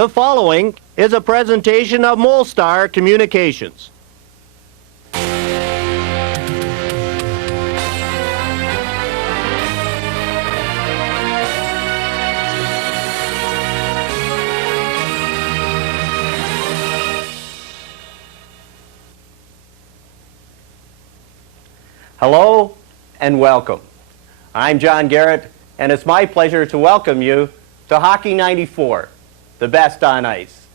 The following is a presentation of Molstar Communications. Hello and welcome. I'm John Garrett, and it's my pleasure to welcome you to Hockey 94, the best on ice.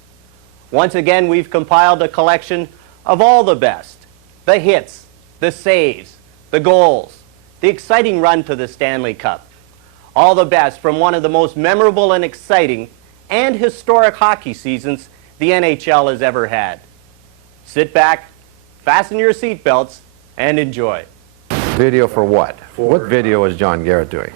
Once again, we've compiled a collection of all the best, the hits, the saves, the goals, the exciting run to the Stanley Cup. All the best from one of the most memorable and exciting and historic hockey seasons the NHL has ever had. Sit back, fasten your seatbelts, and enjoy. Video for what? What video is John Garrett doing?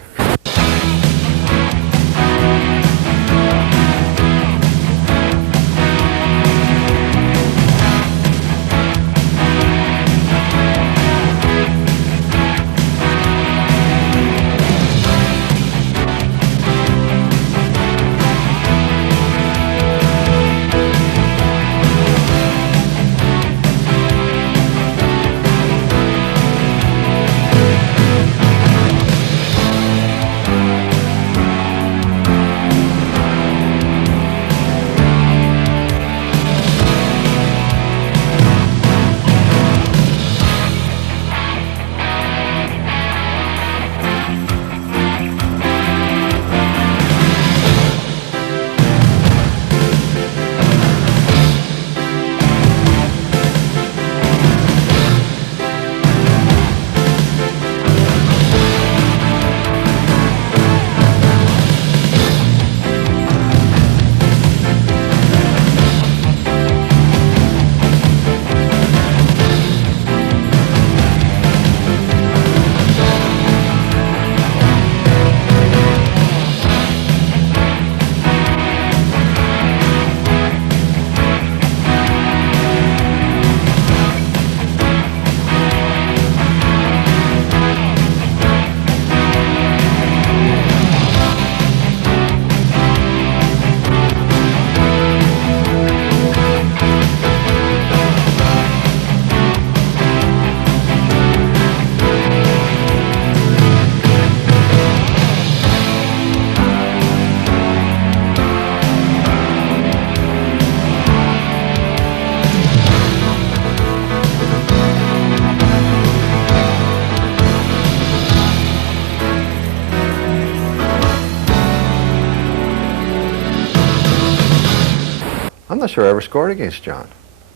I'm not sure I ever scored against John.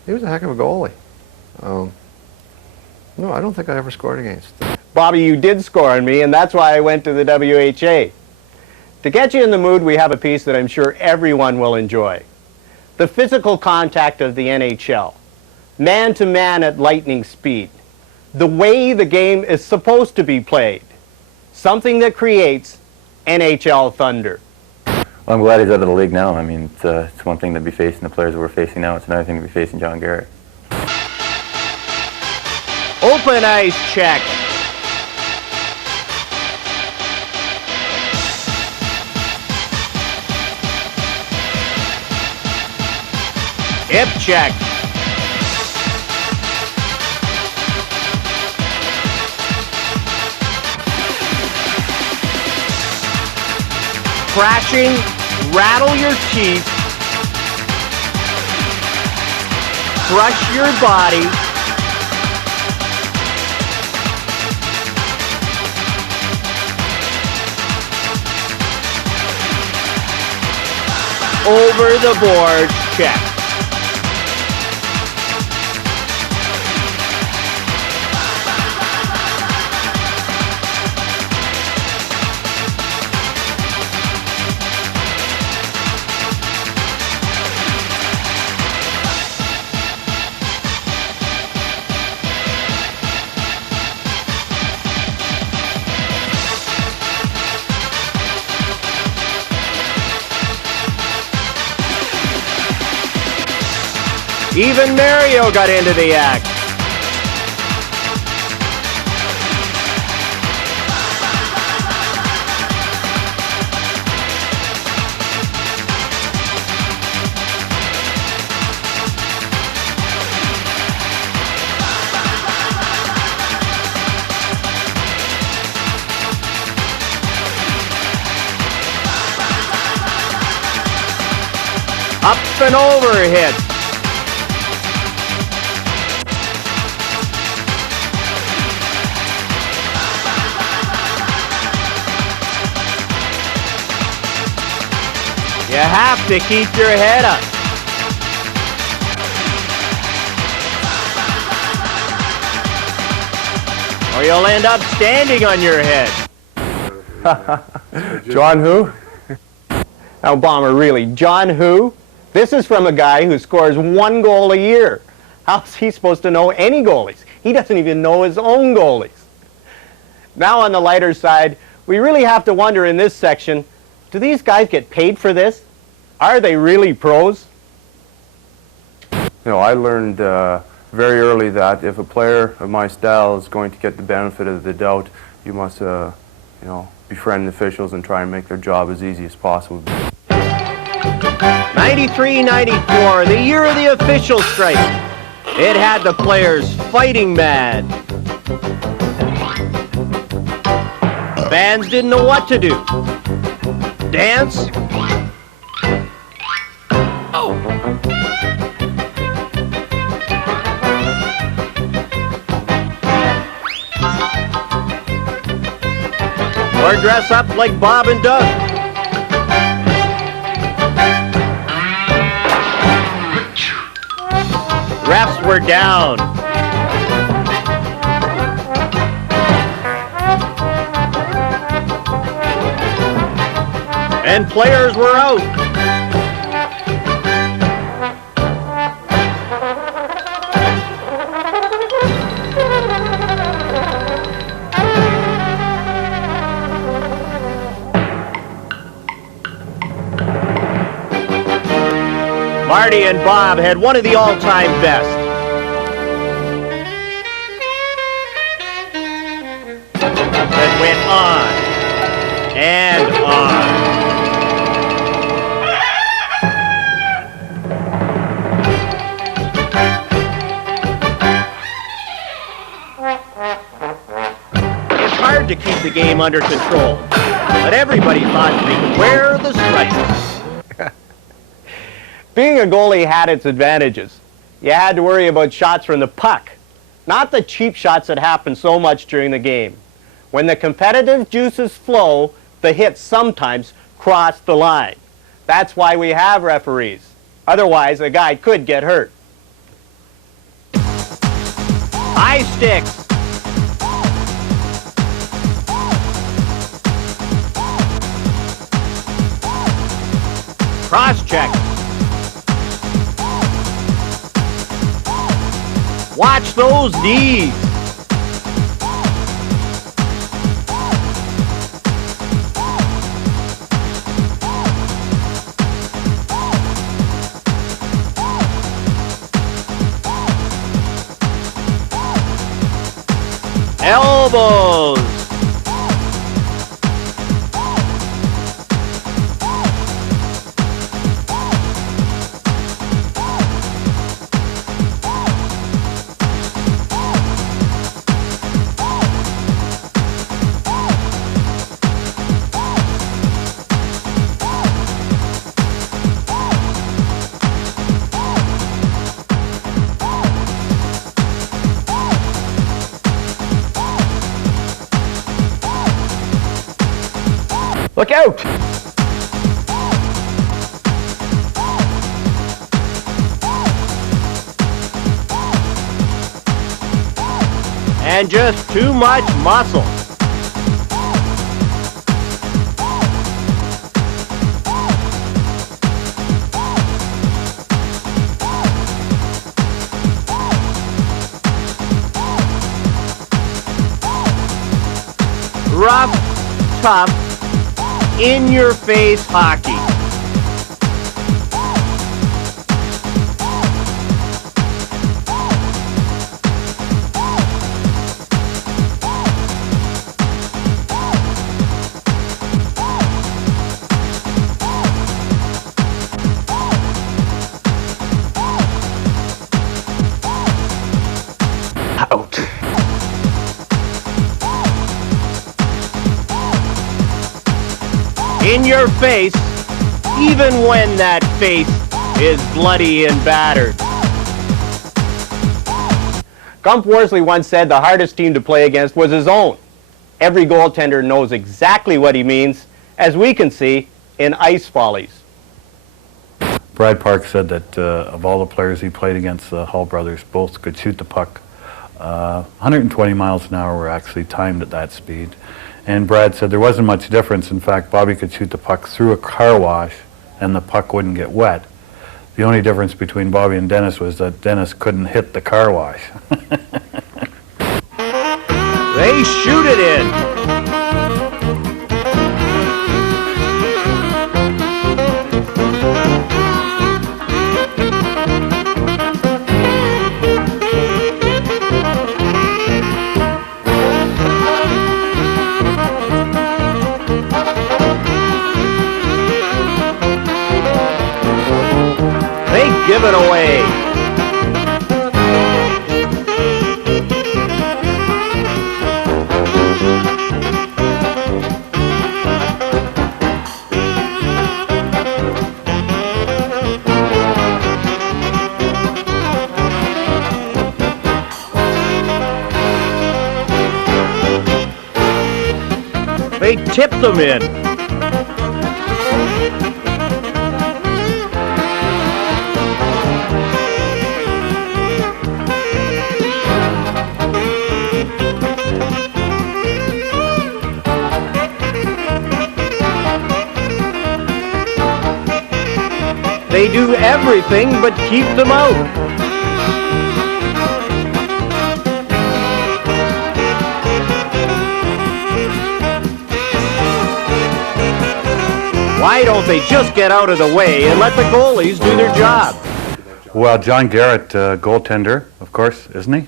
He was a heck of a goalie. No, I don't think I ever scored against him. Bobby, you did score on me, and that's why I went to the WHA. To get you in the mood, we have a piece that I'm sure everyone will enjoy. The physical contact of the NHL. Man-to-man at lightning speed. The way the game is supposed to be played. Something that creates NHL thunder. Well, I'm glad he's out of the league now. I mean, it's one thing to be facing the players that we're facing now. It's another thing to be facing John Garrett. Open ice check. Hip check. Crashing, rattle your teeth, crush your body, over the board check. Even Mario got into the act. Up and over hit. You have to keep your head up. Or you'll end up standing on your head. John who? Now, Bomber, really, John who? This is from a guy who scores 1 goal a year. How's he supposed to know any goalies? He doesn't even know his own goalies. Now, on the lighter side, we really have to wonder in this section, do these guys get paid for this? Are they really pros? You know, I learned very early that if a player of my style is going to get the benefit of the doubt, you must, you know, befriend officials and try and make their job as easy as possible. 93-94, the year of the official strike. It had the players fighting mad. Fans didn't know what to do. Dance? Oh. Or dress up like Bob and Doug. Refs were down. And players were out. Marty and Bob had one of the all-time best. That went on and on. It's hard to keep the game under control, but everybody thought they could wear the stripes. Being a goalie had its advantages. You had to worry about shots from the puck, not the cheap shots that happen so much during the game. When the competitive juices flow, the hits sometimes cross the line. That's why we have referees. Otherwise, a guy could get hurt. High sticks. Cross check. Watch those knees. Elbows. Look out! And just too much muscle. Rough, tough, in-your-face hockey. Out. In your face, even when that face is bloody and battered. Gump Worsley once said the hardest team to play against was his own. Every goaltender knows exactly what he means, as we can see in Ice Follies. Brad Park said that of all the players he played against, the Hall brothers both could shoot the puck. 120 miles an hour were actually timed at that speed. And Brad said there wasn't much difference. In fact, Bobby could shoot the puck through a car wash and the puck wouldn't get wet. The only difference between Bobby and Dennis was that Dennis couldn't hit the car wash. They shoot it in. They give it away. They tip them in. They do everything but keep them out. Why don't they just get out of the way and let the goalies do their job? Well, John Garrett, goaltender, of course, isn't he?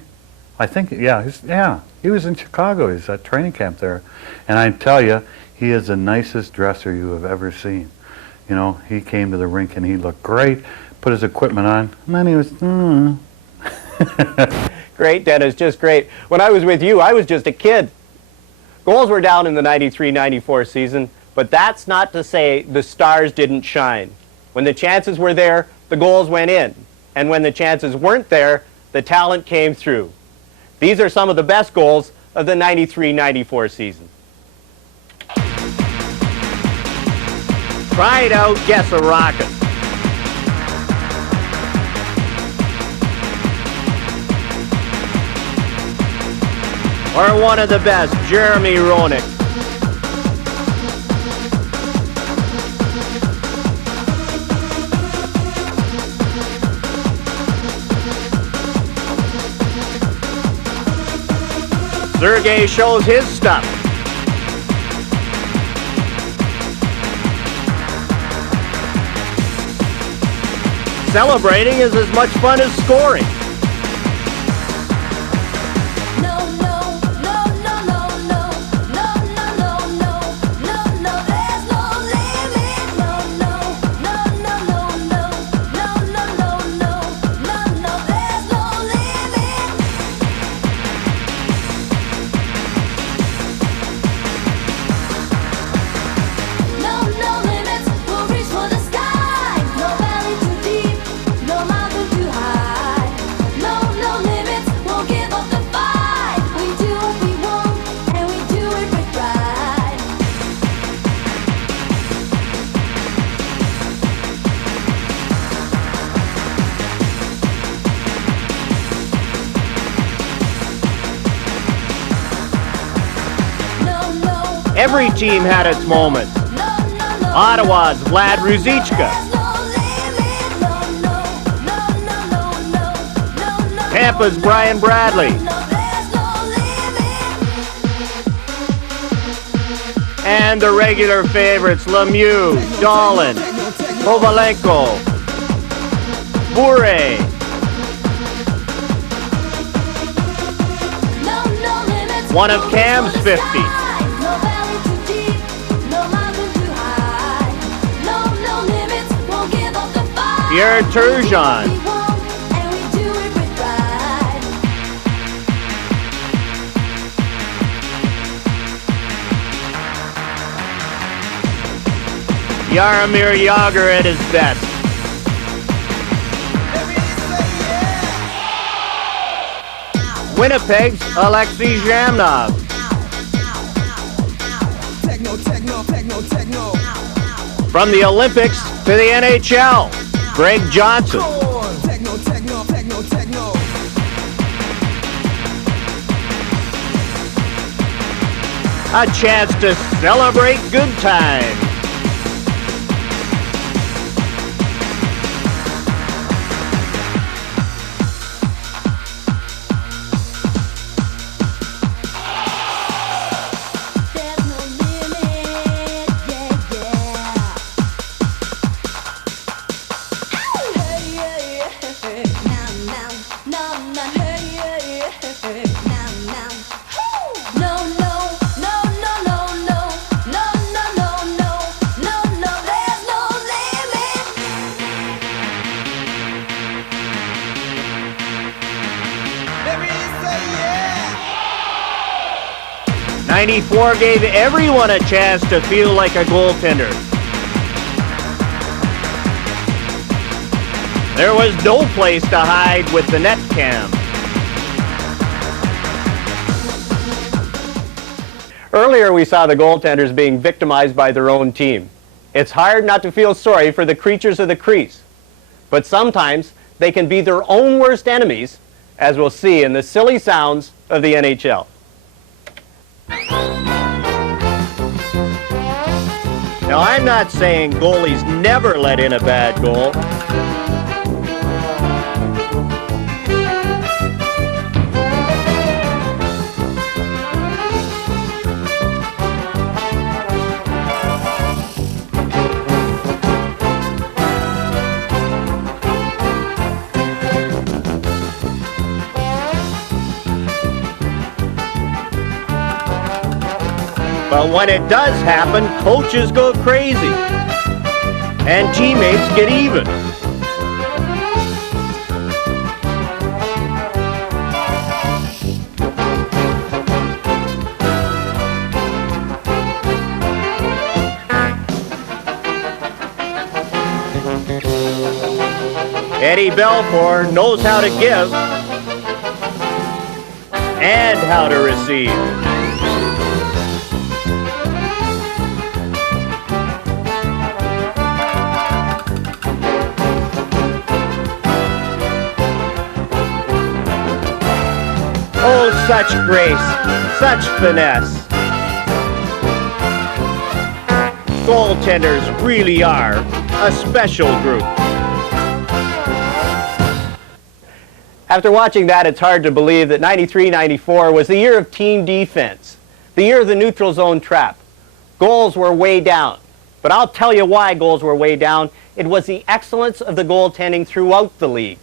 I think, yeah, he was in Chicago. He's at training camp there. And I tell you, he is the nicest dresser you have ever seen. You know, he came to the rink and he looked great, put his equipment on, and then he was, Great, Dennis, just great. When I was with you, I was just a kid. Goals were down in the 93-94 season, but that's not to say the stars didn't shine. When the chances were there, the goals went in. And when the chances weren't there, the talent came through. These are some of the best goals of the 93-94 season. Try it out, guess a rocket. Or one of the best, Jeremy Roenick. Sergei shows his stuff. Celebrating is as much fun as scoring. Every team had its moment. Ottawa's Vlad Ruzichka. Tampa's Brian Bradley. And the regular favorites, Lemieux, Dahlin, Kovalenko, Bure. One of Cam's 50. Pierre Turgeon. Jaromir Jagr at his best. Winnipeg's Alexei Zhamnov. From the Olympics to the NHL, Greg Johnson. A chance to celebrate good times. '94 gave everyone a chance to feel like a goaltender. There was no place to hide with the net cam. Earlier we saw the goaltenders being victimized by their own team. It's hard not to feel sorry for the creatures of the crease. But sometimes they can be their own worst enemies, as we'll see in the silly sounds of the NHL. Now, I'm not saying goalies never let in a bad goal. But when it does happen, coaches go crazy, and teammates get even. Eddie Belfour knows how to give and how to receive. Oh, such grace, such finesse. Goaltenders really are a special group. After watching that, it's hard to believe that '93-'94 was the year of team defense, the year of the neutral zone trap. Goals were way down. But I'll tell you why goals were way down. It was the excellence of the goaltending throughout the league,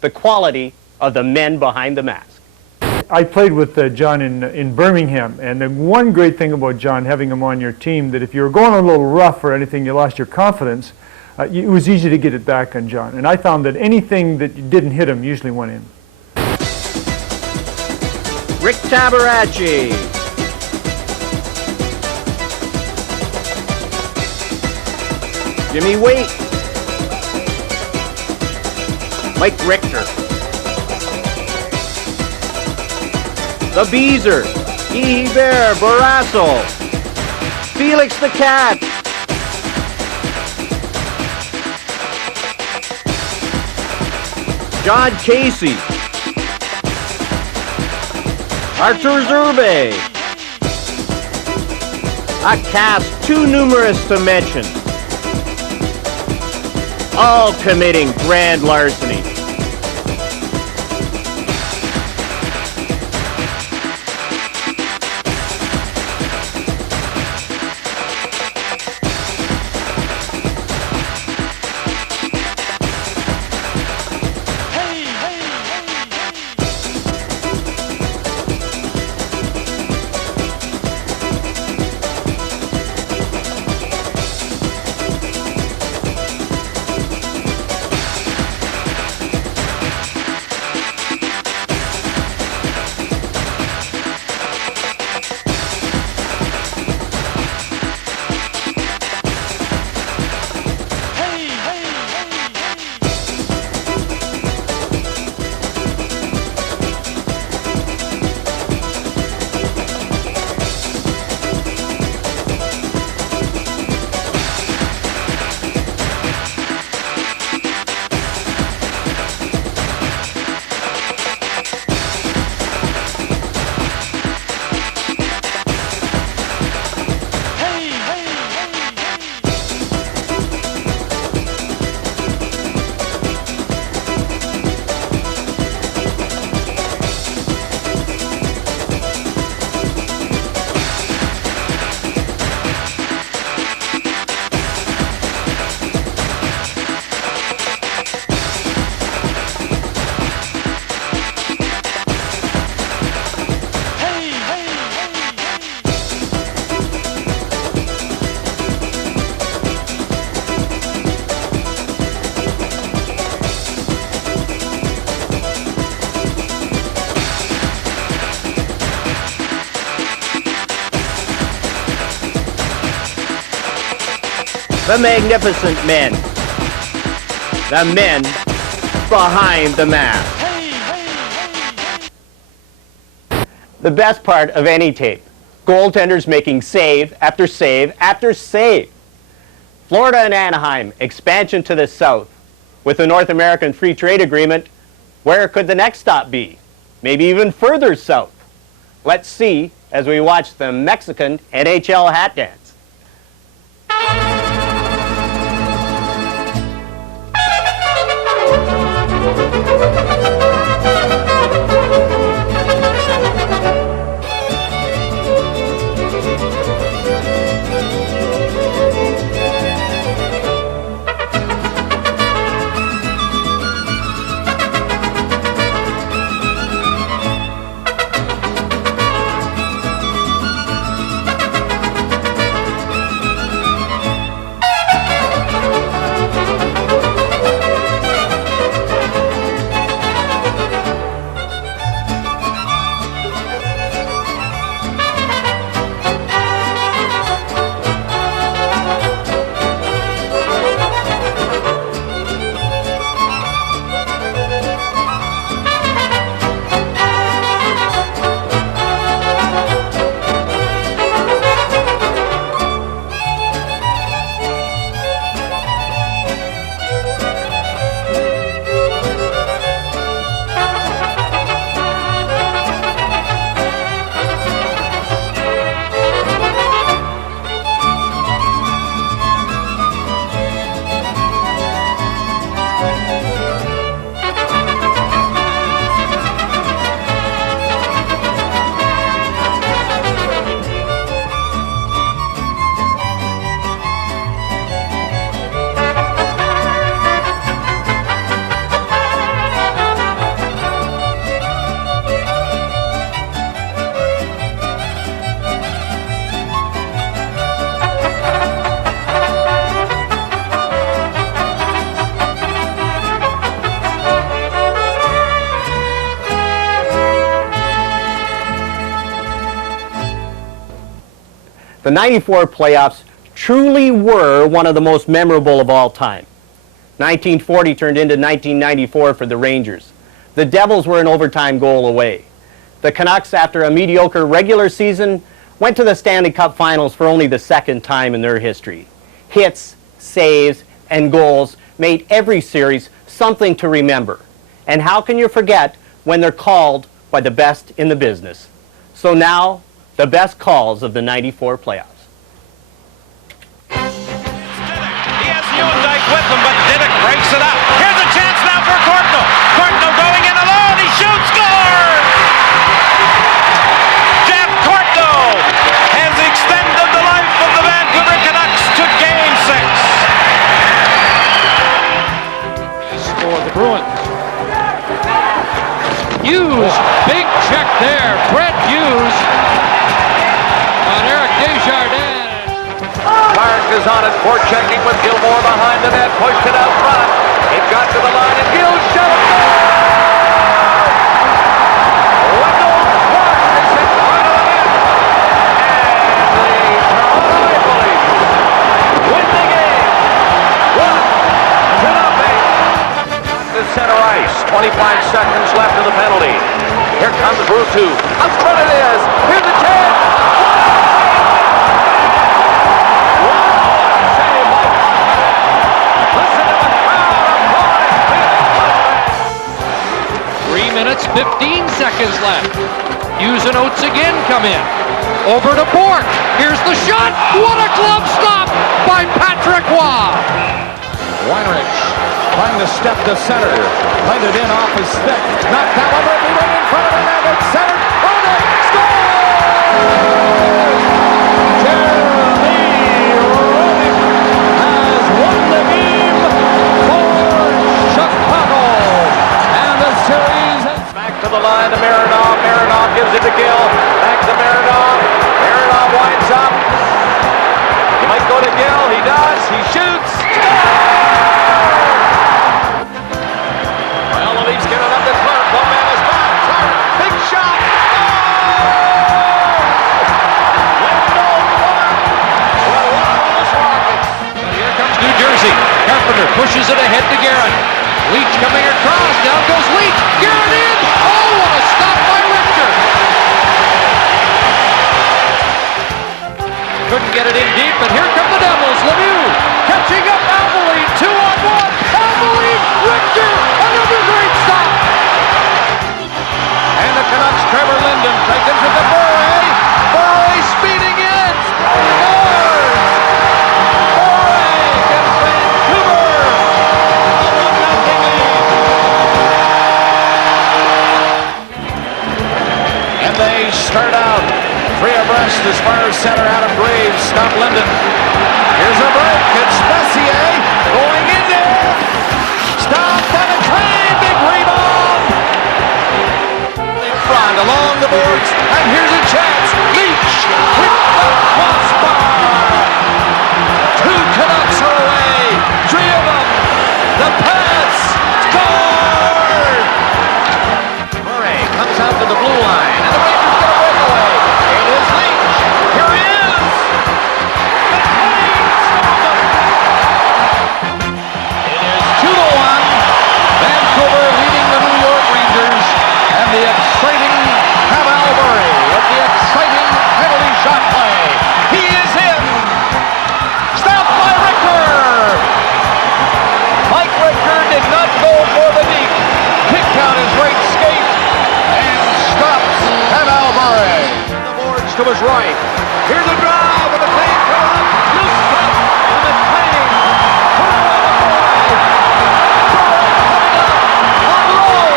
the quality of the men behind the mask. I played with John in Birmingham, and the one great thing about John, having him on your team, that if you were going a little rough or anything, you lost your confidence, it was easy to get it back on John. And I found that anything that didn't hit him usually went in. Rick Tabaracci. Jimmy Waite. Mike Richter. The Beezer, Hubert Barrasso, Felix the Cat, John Casey, Artur Zerbe, a cast too numerous to mention, all committing grand larceny. the magnificent men. The men behind the mask. The best part of any tape, goaltenders making save after save after save. Florida and Anaheim, expansion to the south. With the North American Free Trade Agreement, where could the next stop be? Maybe even further south. Let's see as we watch the Mexican NHL hat dance. The '94 playoffs truly were one of the most memorable of all time. 1940 turned into 1994 for the Rangers. The Devils were an overtime goal away. The Canucks, after a mediocre regular season, went to the Stanley Cup Finals for only the second time in their history. Hits, saves, and goals made every series something to remember. And how can you forget when they're called by the best in the business? So now, the best calls of the '94 playoffs. He has Newendike with him, but Diddick breaks it up. Here's a chance now for Courtnall. Courtnall going in alone. He shoots, scores! Jeff Courtnall has extended the life of the Vancouver Canucks to Game 6. For the Bruins. Hughes, big check there. Brett Hughes on Eric Desjardins. Clark is on it, forechecking with Gilmore behind the net, pushed it out front. It got to the line, and Gilles shot it. Wendell Clark is in front of the net. And the Toronto Maple Leafs win the game. 1-0. To center ice, 25 seconds left of the penalty. Here comes Ruutu. Out front it is. Here's the chance. Listen to the crowd applauding. 3 minutes, 15 seconds left. Hughes and Oates again come in. Over to Bourque. Here's the shot. What a glove stop by Patrick Waugh. Weinrich trying to step to center. Played it in off his stick. Knocked that one right in front of the net. It's centered. On it. Score! Jeremy Roenick has won the game for Chicago. And the series is back to the line to Marinov. Marinov gives it to Gill. Back to Marinov. Marinov winds up. He might go to Gill. He does. He shoots. Score! Well, the Leafs get it up to Clark. One man is back. Clark, big shot. Oh! Carpenter pushes it ahead to Garrett. Leach coming across. Down goes Leach. Garrett in. Oh, what a stop by Richter. Couldn't get it in deep, and here come the Devils. Lemieux catching up Almeline. 2-on-1. Almeline. Richter. Another great stop. And the Canucks, Trevor Linden taken to the Bure. Bure speeding in. Scores. Bure gives Vancouver a 1-0 lead. And they start out three abreast as far as center. Adam Graves stop Linden. Here's a break. It's Messier going in there. Stop by the train. Big rebound. In front along the boards. And here's a chance. Leach with the crossbar. Two Canucks are away. Three of them. The pass. Score. Murray comes out to the blue line. And the Rangers get a breakaway. It is Leach. Here he is. It is 2-1. Vancouver leading the New York Rangers. And the exciting Pavel Bure with the exciting penalty shot play. He is in. Stopped by Richter. Mike Richter did not go for the deep. Kicked out his right skate and stops Pavel Bure. The boards to his right. Here's a drive and the thing come up. Loose puck on the train. Put it on the board. Bure coming up. On low.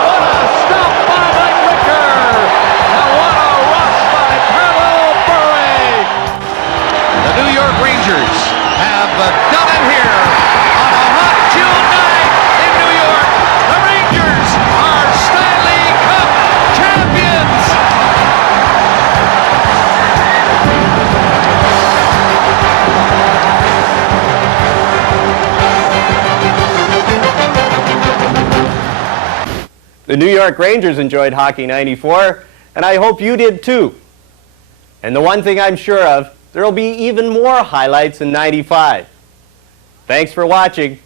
What a stop by Mike Richter. And what a rush by Pavel Bure. The New York Rangers have done it here on a hot June night in New York. The Rangers are Stanley Cup champions. The New York Rangers enjoyed Hockey 94, and I hope you did too. And the one thing I'm sure of, there will be even more highlights in 95. Thanks for watching.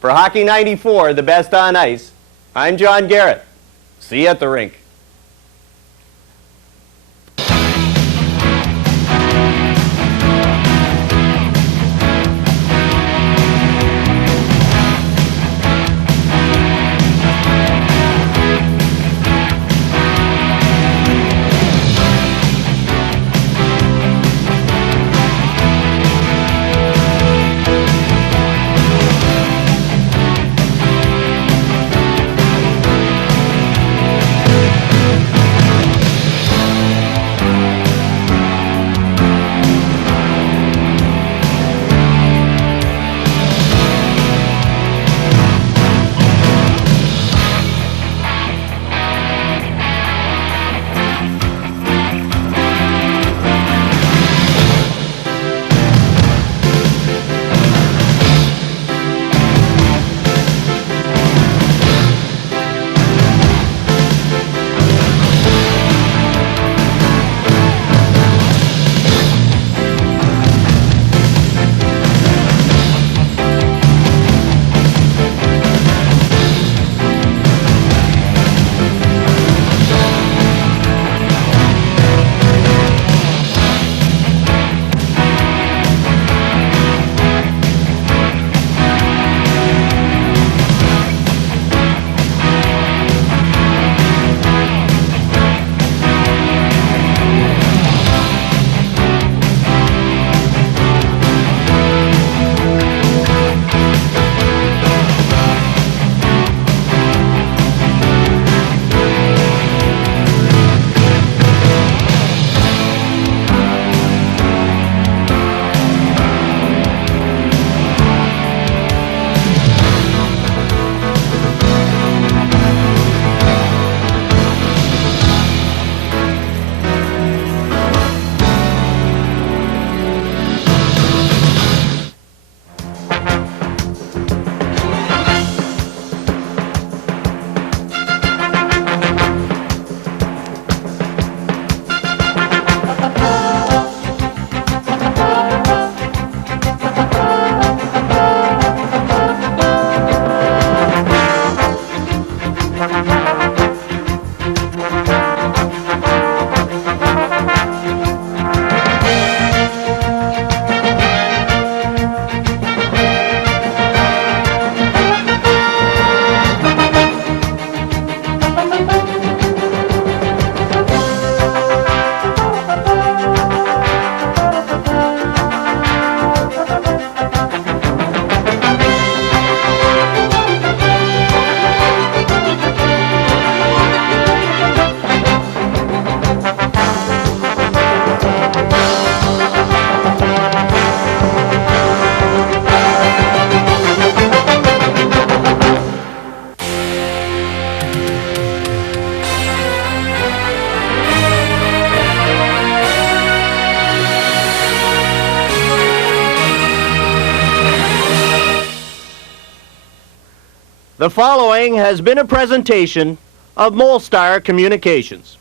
For Hockey 94, the best on ice, I'm John Garrett. See you at the rink. The following has been a presentation of Molstar Communications.